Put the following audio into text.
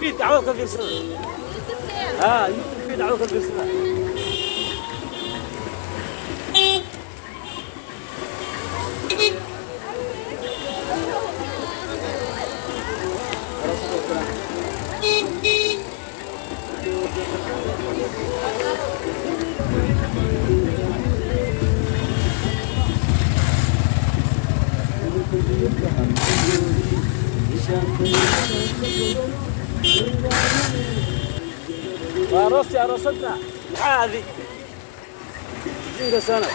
في دعوة كبير سنة في دعوة كبير سنة عروستي عروستنا هذه جنة سنة